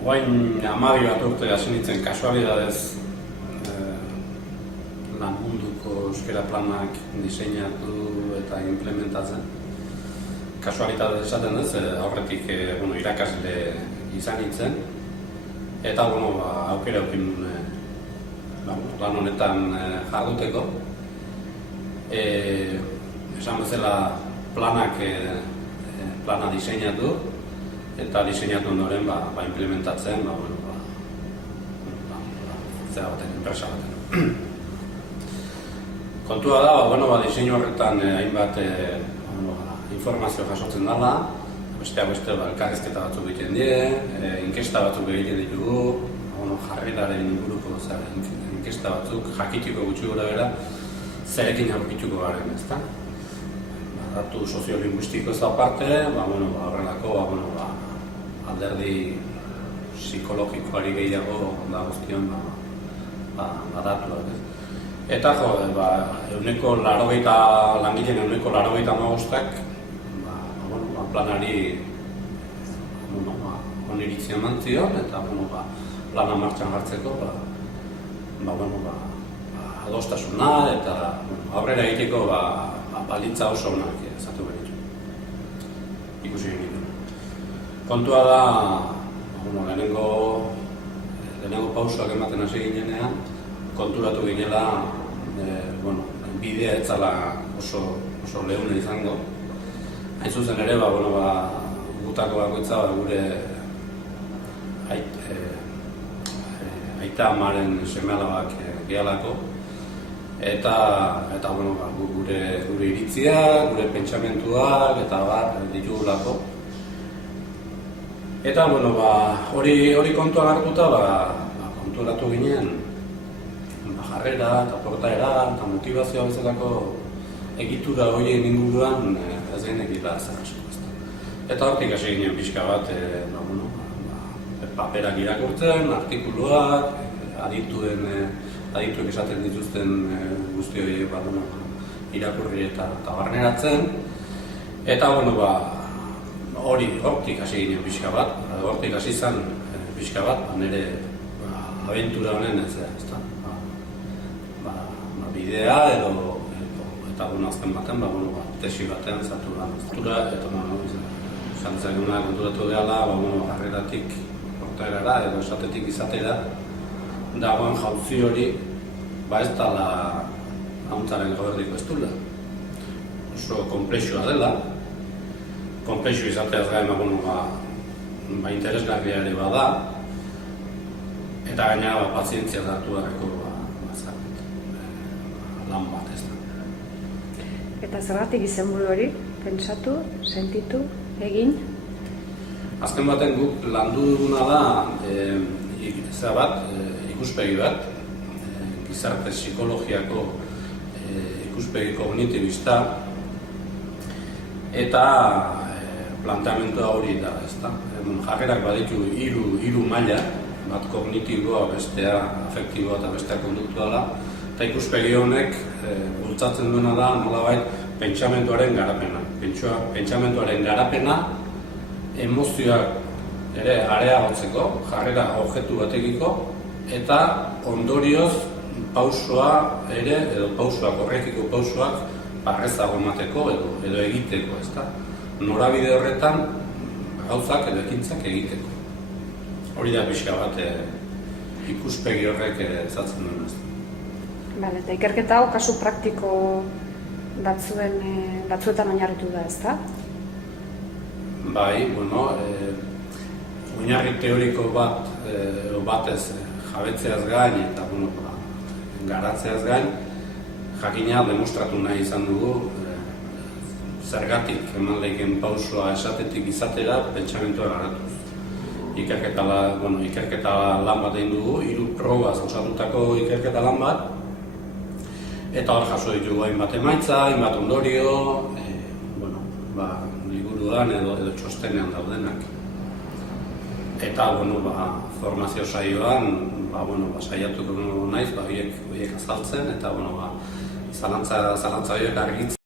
Guain 12 bat urte hasi nintzen kasualidadez lan munduko euskera planak diseinatu eta implementatzen. Kasualidadez esaten duz, aurretik irakasle izan nintzen. Eta aukera eukin lan honetan jarduteko. Esan bezala plana diseinatu eta diseinatu ondoren implementatzen enpresa baten. Kontua da, diseinu horretan hainbat informazio jasotzen dela, beste elkarrizketa batzuk egiten die, inkesta batzuk egiten ditugu, jarreraren inguruko inkesta batzuk, jakitiko gutxi gora bera, zerekin aurkituko garen, ezta? Datu soziolinguistiko ez da parte, horrelako alderdi psikologikoari gehiago da guztion datuak. Eta langileen euneko 85-ak planari oniritzia eman zion, eta plana martxan jartzeko adostasuna eta aurrera egiteko baldintza oso onak ezatu beritu. Ikusi egin. Kontua da, lehenengo pausoak ematen hasi ginenean, konturatu ginela, bidea ez zela oso lehuna izango. Hain zuzen ere, gutako bakoitza gure aita amaren seme-alabak gehalako. Eta gure iritzia, gure pentsamentuak eta ditugulako. Eta hori kontuan hartuta konturatu ginen jarrera eta portaera eta motivazioa bezalako egitura horien inguruan ez genekila zer asko. Eta hortik hasi ginen pixka bat paperak irakurtzen, artikuluak, adituek esaten dituzten guzti hori irakurri eta barneratzen. Eta hortik hasi ginen pixka bat, hortik hasi zen pixka bat, nire abentura honen ez da. Bidea eta azken baten, tesi baten zatu da. Eta zantzaguna konturatu behala, jarreratik portaerara edo esatetik izatera, dagoen jauzi hori, ez dela hauntzaren goberdiko ez dula. Oso konplexua dela, konplexu izateaz gain interesgarria ere bada, eta gaina pazientzia hartu beharreko lan bat ez da. Eta zergatik izenburu hori, pentsatu, sentitu, egin? Azken baten guk landu duguna da, ikuspegi bat, gizarte psikologiako ikuspegi kognitibista, eta planteamendua hori da, ezta. Jarrerak baditu hiru maila, bat kognitiboa, bestea afektiboa eta bestea konduktuala, eta ikuspegi honek bultzatzen duena da nolabait pentsamentuaren garapena. Pentsamentuaren garapena emozioak ere areagotzeko, jarrera objektu batekiko, eta ondorioz pausoa ere, edo pausoak horrekiko pausoak barrezago emateko edo egiteko, ezta? Norabide horretan gauzak edo ekintzak egiteko. Hori da pixka bat ikuspegi horrek ezatzen duen, ezta? Eta ikerketa hau kasu praktiko batzuetan oinarritu da, ezta? Bai, oinarri teoriko batez jabetzeaz gain eta garatzeaz gain, jakina demostratu nahi izan dugu zergatik eman lehien pausoa esatetik izatera pentsamentua garatuz. Ikerketa lan bat egin dugu, 3 probaz osatutako ikerketa lan bat, eta hor jaso ditugu hainbat emaitza, hainbat ondorio, liburuan edo txostenean daudenak. Eta, formazio saioan, saiatuko naiz, horiek azaltzen, eta, zalantza horiek argitzen.